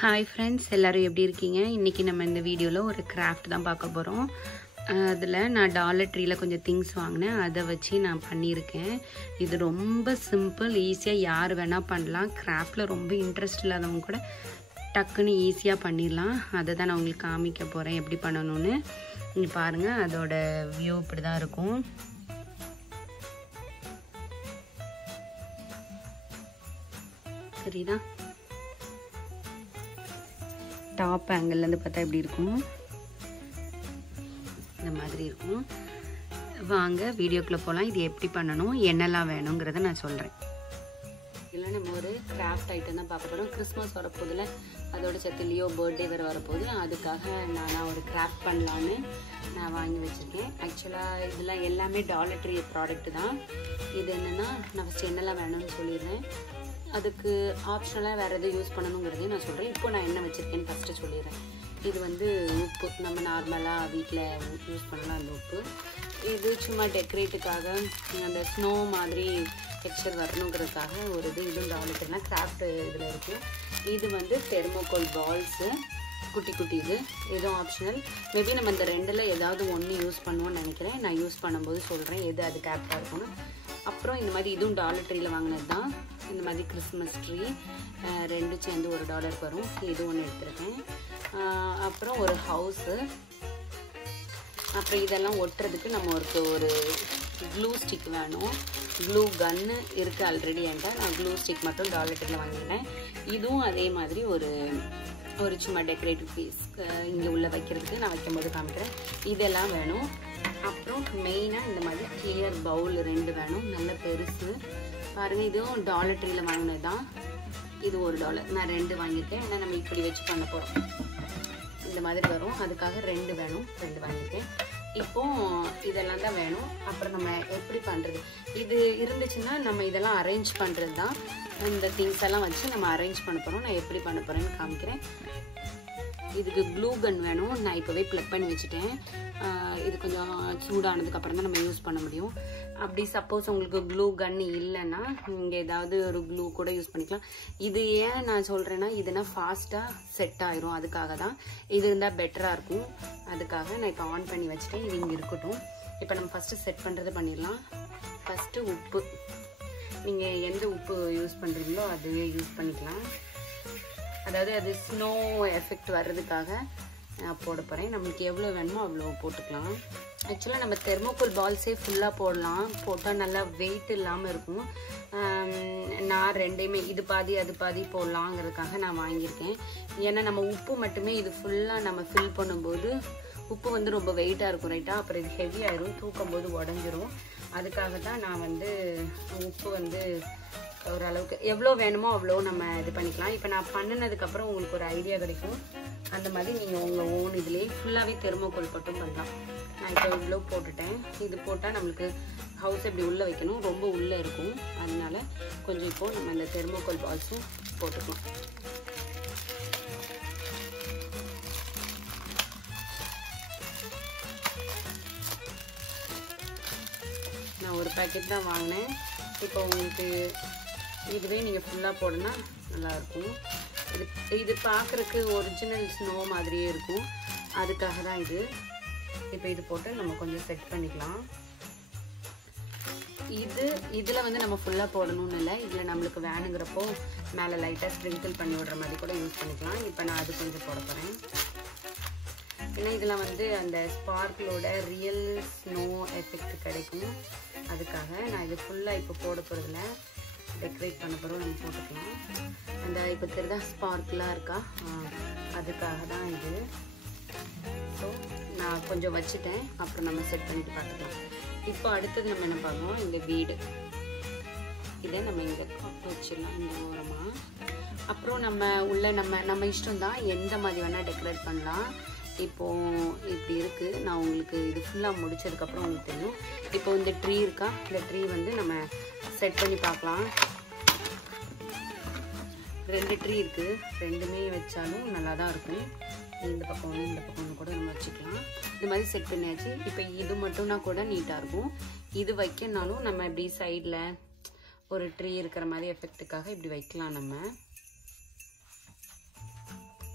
Hi friends, எல்லாரும் எப்படி இருக்கீங்க? இன்னைக்கு நம்ம இந்த வீடியோல ஒரு கிராஃப்ட் தான் பார்க்க போறோம். அதுல நான் டாலர் ட்ரீல கொஞ்சம் திங்ஸ் வாங்குனேன். அதை வச்சு நான் பண்ணியிருக்கேன். இது ரொம்ப சிம்பிள், ஈஸியா யார் வேணா பண்ணலாம். கிராஃப்ட்ல ரொம்ப இன்ட்ரெஸ்ட் இல்லாதவங்க கூட டக்குன்னு ஈஸியா பண்ணிடலாம். அதை தான் நான் உங்களுக்கு காமிக்க போறேன் எப்படி பண்ணணும்னு. நீங்க பாருங்க, அதோட வியூ இப்படி தான் இருக்கும். சரிதா? டாப் ஆங்கிள்லேருந்து பார்த்தா எப்படி இருக்கும், இந்த மாதிரி இருக்கும். வாங்க வீடியோக்குள்ளே போகலாம். இது எப்படி பண்ணணும், என்னெல்லாம் வேணுங்கிறத நான் சொல்கிறேன். இல்லை நம்ம ஒரு கிராஃப்ட் ஐட்டம் தான் பார்க்க போகிறோம். கிறிஸ்மஸ் வரப்போதில், அதோட சேர்த்து லியோ பர்த்டே வேறு வரப்போகுது. அதுக்காக நான் ஒரு கிராஃப்ட் பண்ணலான்னு நான் வாங்கி வச்சுருக்கேன். ஆக்சுவலாக இதெல்லாம் எல்லாமே டாலர் ட்ரீ ப்ராடக்ட் தான். இது என்னென்னா, நான் ஃபஸ்ட்டு என்னெல்லாம் வேணும்னு சொல்லிடுறேன். அதுக்கு ஆப்ஷனலாக வேறு எதுவும் யூஸ் பண்ணணுங்கிறதையும் நான் சொல்கிறேன். இப்போ நான் என்ன வச்சுருக்கேன்னு ஃபஸ்ட்டு சொல்லிடுறேன். இது வந்து உப்பு, நம்ம நார்மலாக வீட்டில் யூஸ் பண்ணலாம். அந்த உப்பு இது சும்மா டெக்கரேட்டுக்காக, அந்த ஸ்னோ மாதிரி டெக்ஸ்சர் வரணுங்கிறதுக்காக ஒரு இது. இதுவும் டாலர்னா கிராஃப்ட் இதில் இருக்குது. இது வந்து தெர்மோகோல் பால்ஸு, குட்டி குட்டி. இதுவும் ஆப்ஷனல். மேபி நம்ம இந்த ரெண்டில் ஏதாவது ஒன்று யூஸ் பண்ணுவோன்னு நினைக்கிறேன். நான் யூஸ் பண்ணும்போது சொல்கிறேன் எது அதுக்கு ஆப்டாக இருக்கும்னு. அப்புறம் இந்த மாதிரி இதுவும் டாலர் ட்ரீயில் வாங்கினது தான். இந்த மாதிரி கிறிஸ்மஸ் ட்ரீ ரெண்டும் சேர்ந்து $1 வரும். இது ஒன்று எடுத்துருக்கேன். அப்புறம் ஒரு ஹவுஸு. அப்புறம் இதெல்லாம் ஒட்டுறதுக்கு நம்ம ஒரு க்ளூ ஸ்டிக் வேணும். க்ளூ கன்னு இருக்குது ஆல்ரெடி என்கிட்ட. நான் க்ளூ ஸ்டிக் மட்டும் டாலர் ட்ரீயில் வாங்கினேன். இதுவும் அதே மாதிரி ஒரு சும்மா டெக்கரேட்டிவ் பீஸ் இங்கே உள்ள வைக்கிறதுக்கு நான் வைக்கும்போது காமிக்கிறேன். இதெல்லாம் வேணும். அப்புறம் மெயினாக இந்த மாதிரி கிளியர் பவுல் 2 வேணும், நல்ல பெருசு. பாருங்கள், இதுவும் டாலர் ட்ரீயில் வாங்கினது தான். இது $1. நான் 2 வாங்கியிருக்கேன். ஏன்னா நம்ம இப்படி வச்சு பண்ண போகிறோம். இந்த மாதிரி வரும், அதுக்காக 2 வேணும். 2 வாங்கியிருக்கேன். இப்போ இதெல்லாம் தான் வேணும். அப்புறம் நம்ம எப்படி பண்ணுறது, இது இருந்துச்சுன்னா நம்ம இதெல்லாம் அரேஞ்ச் பண்ணுறது தான். இந்த திங்ஸ் எல்லாம் வச்சு நம்ம அரேஞ்ச் பண்ண போகிறோம். நான் எப்படி பண்ண போகிறேன்னு காமிக்கிறேன். இதுக்கு க்ளூ கன் வேணும். நான் இப்போவே ப்ளக் பண்ணி வச்சுட்டேன். இது கொஞ்சம் சூடானதுக்கு அப்புறம் தான் நம்ம யூஸ் பண்ண முடியும். அப்படி சப்போஸ் உங்களுக்கு க்ளூ கன் இல்லைன்னா நீங்கள் ஏதாவது ஒரு க்ளூ கூட யூஸ் பண்ணிக்கலாம். இது ஏன் நான் சொல்கிறேன்னா, இதுனா ஃபாஸ்ட்டாக செட் ஆயிரும். அதுக்காக தான். இது இருந்தால் பெட்டராக இருக்கும். அதுக்காக நான் இப்போ ஆன் பண்ணி வச்சுட்டேன். இது இங்கே இருக்கட்டும். இப்போ நம்ம ஃபஸ்ட்டு செட் பண்ணுறது பண்ணிடலாம். ஃபஸ்ட்டு உப்பு. நீங்கள் எந்த உப்பு யூஸ் பண்ணுறீங்களோ அதுவே யூஸ் பண்ணிக்கலாம். அதாவது அது ஸ்னோ எஃபெக்ட் வர்றதுக்காக நான் போட போகிறேன். நம்மளுக்கு எவ்வளோ வேணுமோ அவ்வளோ போட்டுக்கலாம். ஆக்சுவலாக நம்ம தெர்மோகோல் பால்ஸே ஃபுல்லாக போடலாம். போட்டால் நல்லா வெயிட் இல்லாமல் இருக்கும். நான் ரெண்டையுமே இது பாதி அது பாதி போடலாங்கிறதுக்காக நான் வாங்கியிருக்கேன். ஏன்னா நம்ம உப்பு மட்டுமே இது ஃபுல்லாக நம்ம ஃபில் பண்ணும்போது உப்பு வந்து ரொம்ப வெயிட்டாக இருக்கும், ரைட்டாக. அப்புறம் இது ஹெவி ஆயிரும், தூக்கும் போது உடஞ்சிரும். அதுக்காக தான் நான் வந்து உப்பு வந்து ஓரளவுக்கு எவ்வளோ வேணுமோ அவ்வளோ நம்ம இது பண்ணிக்கலாம். இப்போ நான் பண்ணினதுக்கப்புறம் உங்களுக்கு ஒரு ஐடியா கிடைக்கும். அந்த மாதிரி நீங்கள் உங்கள் ஓன் இதுலேயே ஃபுல்லாகவே தெர்மோகோல் போட்டும் பண்ணலாம். நான் இப்போ இவ்வளோ போட்டுட்டேன். இது போட்டால் நம்மளுக்கு ஹவுஸ் எப்படி உள்ளே வைக்கணும், ரொம்ப உள்ளே இருக்கும். அதனால கொஞ்சம் இப்போது நம்ம இந்த தெர்மோகோல் பால்ஸும் போட்டுக்கலாம். நான் ஒரு பேக்கெட் தான் வாங்கினேன். இப்போ உங்களுக்கு இதுவே நீங்கள் ஃபுல்லாக போடனா நல்லாயிருக்கும். இது பார்க்குறதுக்கு ஒரிஜினல் ஸ்னோ மாதிரியே இருக்கும். அதுக்காக தான் இது. இப்போ இது போட்டு நம்ம கொஞ்சம் செட் பண்ணிக்கலாம். இதில் வந்து நம்ம ஃபுல்லாக போடணும்னு இல்லை. இதில் நம்மளுக்கு வேணுங்கிறப்போ மேலே லைட்டாக ஸ்ப்ரிங்கிள் பண்ணி விடுற மாதிரி கூட யூஸ் பண்ணிக்கலாம். இப்போ நான் அது கொஞ்சம் போட போகிறேன். ஏன்னா இதில் வந்து அந்த ஸ்பார்க்கிளோட ரியல் ஸ்னோ எஃபெக்ட் கிடைக்கும். அதுக்காக நான் இது ஃபுல்லாக இப்போ போட போகிறதில்ல, டெக்கரேட் பண்ண போகிறோம். நம்ம போட்டுக்கலாம். அந்த இப்போ தெரியுதா ஸ்பார்க்கிளாக இருக்கா, அதுக்காக தான் இது. ஸோ நான் கொஞ்சம் வச்சுட்டேன். அப்புறம் நம்ம செட் பண்ணிட்டு பார்த்துக்கலாம். இப்போ அடுத்தது நம்ம என்ன பார்க்கணும், இந்த வீடு. இதை நம்ம இங்கே வச்சிடலாம் இந்த ஓரமாக. அப்புறம் நம்ம உள்ள நம்ம இஷ்டம் தான், எந்த மாதிரி வேணால் டெக்கரேட் பண்ணலாம். இப்போது இப்படி இருக்குது. நான் உங்களுக்கு இது ஃபுல்லாக முடிச்சதுக்கப்புறம் உங்களுக்கு தெரியும். இப்போ இந்த ட்ரீ இருக்கா, இந்த ட்ரீ வந்து நம்ம செட் பண்ணி பார்க்கலாம். 2 ட்ரீ இருக்குது. 2மே வச்சாலும் நல்லா தான் இருக்கும். இந்த பக்கம் ஒன்று, இந்த பக்கம் ஒன்று கூட நம்ம வச்சுக்கலாம். இந்த மாதிரி செட் பண்ணியாச்சு. இப்போ இது மட்டும்னா கூட நீட்டாக இருக்கும். இது வைக்கனாலும் நம்ம இப்படி சைடில் ஒரு ட்ரீ இருக்கிற மாதிரி எஃபெக்ட்டுக்காக இப்படி வைக்கலாம் நம்ம.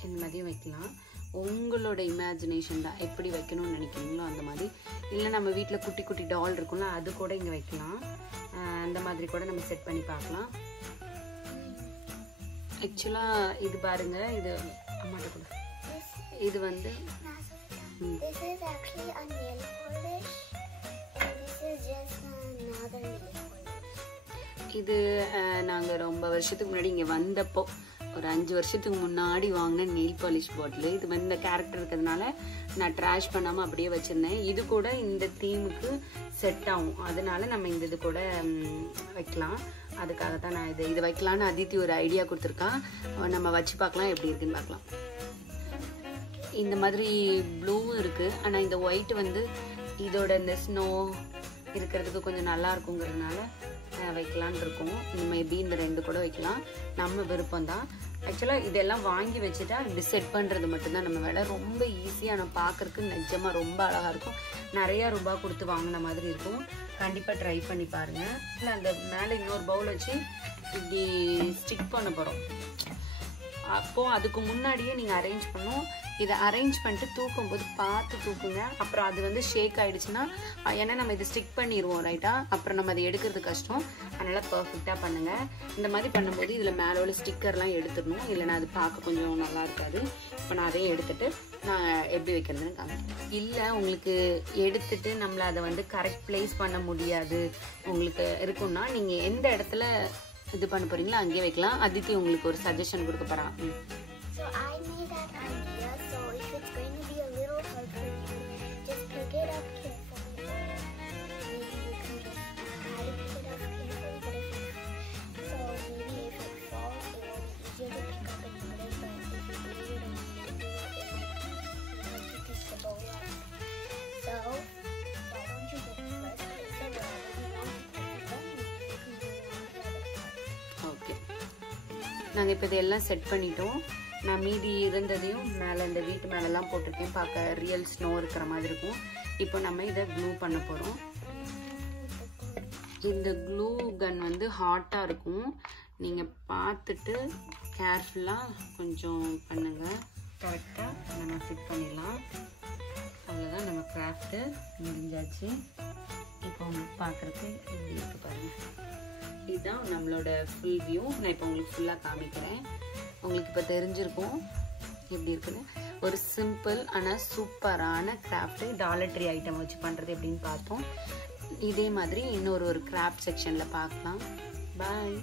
இந்த மாதிரியும் வைக்கலாம். உங்களோட இமேஜினேஷன் தான், எப்படி வைக்கணும்னு நினைக்கிறீங்களோ அந்த மாதிரி. இல்லை நம்ம வீட்டில் குட்டி குட்டி டால் இருக்கும்ல, அது கூட இங்கே வைக்கலாம். அந்த மாதிரி கூட நம்ம செட் பண்ணி பார்க்கலாம். ஆக்சுவலாக இது பாருங்க, இது அம்மாட்ட கூட இது வந்து இது நாங்கள் ரொம்ப வருஷத்துக்கு முன்னாடி இங்கே வந்தப்போ, ஒரு 5 வருஷத்துக்கு முன்னாடி வாங்கின நெயில் பாலிஷ் பாட்டில். இது வந்து இந்த கேரக்டர் இருக்கிறதுனால நான் ட்ராஷ் பண்ணாமல் அப்படியே வச்சுருந்தேன். இது கூட இந்த தீமுக்கு செட் ஆகும், அதனால நம்ம இந்த இது கூட வைக்கலாம். அதுக்காக தான் நான் இது வைக்கலான்னு அதித்தி ஒரு ஐடியா கொடுத்துருக்கான். நம்ம வச்சு பார்க்கலாம், எப்படி இருக்குன்னு பார்க்கலாம். இந்த மாதிரி ப்ளூவும் இருக்குது, ஆனால் இந்த ஒயிட் வந்து இதோட இந்த ஸ்னோ இருக்கிறதுக்கு கொஞ்சம் நல்லா இருக்குங்கிறதுனால வைக்கலான் இருக்கோம். மேபி இந்த 2 கூட வைக்கலாம், நம்ம விருப்பம் தான். ஆக்சுவலாக இதெல்லாம் வாங்கி வச்சுட்டா இப்படி செட் பண்ணுறது மட்டும்தான் நம்ம வேலை. ரொம்ப ஈஸியாக நம்ம பார்க்குறதுக்கு நிஜமாக ரொம்ப அழகாக இருக்கும். நிறையா ரூபாய் கொடுத்து வாங்கின மாதிரி இருக்கும். கண்டிப்பாக ட்ரை பண்ணி பாருங்கள். இல்லை அந்த மேலே இன்னொரு பவுல் வச்சு இப்படி ஸ்டிக் பண்ண போகிறோம். அப்போது அதுக்கு முன்னாடியே நீங்கள் அரேஞ்ச் பண்ணணும். இதை அரேஞ்ச் பண்ணிட்டு தூக்கும்போது பார்த்து தூக்குங்க. அப்புறம் அது வந்து ஷேக் ஆகிடுச்சுன்னா, ஏன்னா நம்ம இதை ஸ்டிக் பண்ணிடுவோம் ரைட்டா, அப்புறம் நம்ம அதை எடுக்கிறது கஷ்டம். அதனால் பர்ஃபெக்டாக பண்ணுங்கள். இந்த மாதிரி பண்ணும்போது இதில் மேலே உள்ள ஸ்டிக்கர்லாம் எடுத்துடணும், இல்லைன்னா அது பார்க்க கொஞ்சம் நல்லா இருக்காது. இப்போ நான் அதையும் எடுத்துகிட்டு நான் எப்படி வைக்கிறதுன்னு காமிக்கிறேன். இல்லை உங்களுக்கு எடுத்துட்டு நம்மளை அதை வந்து கரெக்ட் பிளேஸ் பண்ண முடியாது உங்களுக்கு இருக்குன்னா, நீங்கள் எந்த இடத்துல இது பண்ண போகிறீங்களோ அங்கேயே வைக்கலாம். அதித்தி உங்களுக்கு ஒரு சஜஷன் கொடுக்க போகிறான். So I made that idea, so if it's going to be a little hard for you, just pick it up carefully, or maybe you can just try to pick it up carefully, but so maybe if it falls, it will be easier to pick up and put it, but if you really don't need to do it, it might make you pick the bowl up. So why don't you just first place it wherever you want to put it, then you can do it on the other part. Okay, நாங்கள் இப்போ இதெல்லாம் set பண்ணிட்டோம். நான் மீதி இருந்ததையும் மேலே இந்த வீட்டு மேலெலாம் போட்டிருக்கேன், பார்க்க ரியல் ஸ்னோ இருக்கிற மாதிரி இருக்கும். இப்போ நம்ம இதை க்ளூ பண்ண போகிறோம். இந்த க்ளூ கன் வந்து ஹாட்டாக இருக்கும், நீங்கள் பார்த்துட்டு கேர்ஃபுல்லாக கொஞ்சம் பண்ணுங்கள். கரெக்டாக நம்ம ஃபிட் பண்ணிடலாம். அவ்வளோதான், நம்ம கிராஃப்ட்டு முடிஞ்சாச்சு. இப்போ உங்களுக்கு பார்க்குறதுக்கு இப்படி இருக்கு பாருங்கள். இதுதான் நம்மளோட ஃபுல் வியூ. நான் இப்போ உங்களுக்கு ஃபுல்லாக காமிக்கிறேன். உங்களுக்கு இப்போ தெரிஞ்சிருக்கும் எப்படி இருக்குன்னு. ஒரு சிம்பிள் ஆனால் சூப்பரான கிராஃப்ட் டாலர் ட்ரீ ஐட்டம் வச்சு பண்ணுறது எப்படின்னு பார்த்தோம். இதே மாதிரி இன்னொரு கிராஃப்ட் செக்ஷனில் பார்க்கலாம். பாய்.